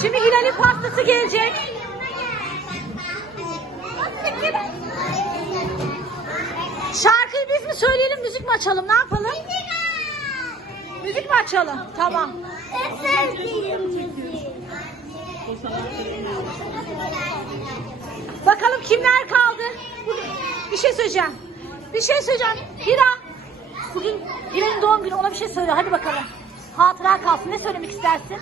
Şimdi Hilal'in pastası gelecek. Şarkıyı biz mi söyleyelim, müzik mi açalım? Ne yapalım? Müzik mi açalım? Tamam. Bakalım kimler kaldı? Bir şey söyleyeceğim. Bir şey söyleyeceğim. Hira. Bugün Hira'nın doğum günü. Ona bir şey söyle. Hadi bakalım. Hatıra kalsın. Ne söylemek istersin?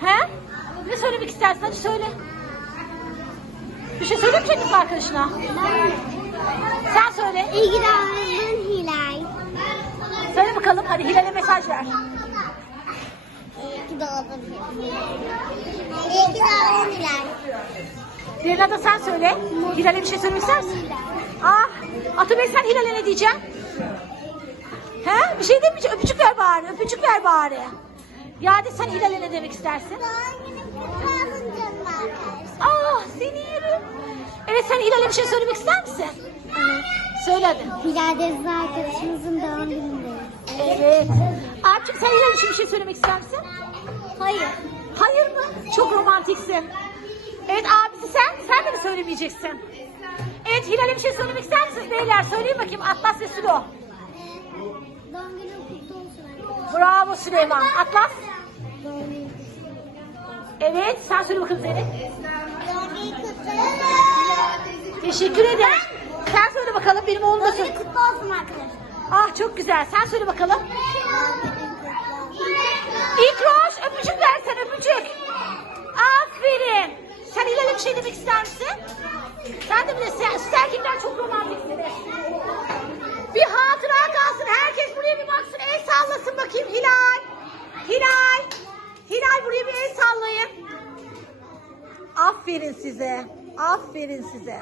He? Ne söylemek istersin? Hadi söyle. Bir şey söylemeyecek misin arkadaşına? Sen söyle. İyi doğdun Hilal. Söyle bakalım. Hadi Hilal'e mesaj ver. İyi ki doğdun Hilal. İyi ki doğdun Hilal. De sen söyle. Hilal'e bir şey söylemek ister misin? Ah, Atabey sen Hilal'e ne diyeceksin? He? Bir şey demeyeceksin. Öpücük ver bari. Öpücük ver bari. Ya hadi sen Hilal'e ne demek istersin? Ah seni yerim. Evet sen Hilal'e bir şey söylemek ister misin? Söyle hadi. Hilal Deniz arkadaşımızın doğum günündeyiz. Evet. Alp'cim sen Hilal için bir şey söylemek ister misin? Hayır. Hayır mı? Çok romantiksin. Evet abisi sen? Sen de mi söylemeyeceksin? Evet Hilal'e bir şey söylemek ister misiniz beyler? Söyleyin bakayım Atlas ve Sülo. Doğum günün kutlu olsun. Bravo Süleyman. Atlas? Evet sen söyle bakalım Zeynep. Teşekkür ederim. Sen söyle bakalım benim oğlum da söyle. günün kutlu olsun arkadaşlar. Ah çok güzel. Sen söyle bakalım. İkroş öpücük versen öpücük. Aferin. Sen Hilal'e bir şey demek ister misin? Sen de bilirsin. Siz erkekler çok romantiksiniz. Bir hatıra kalsın. Herkes buraya bir baksın. El sallasın bakayım Hilal. Hilal. Hilal buraya bir Aferin size. Aferin size.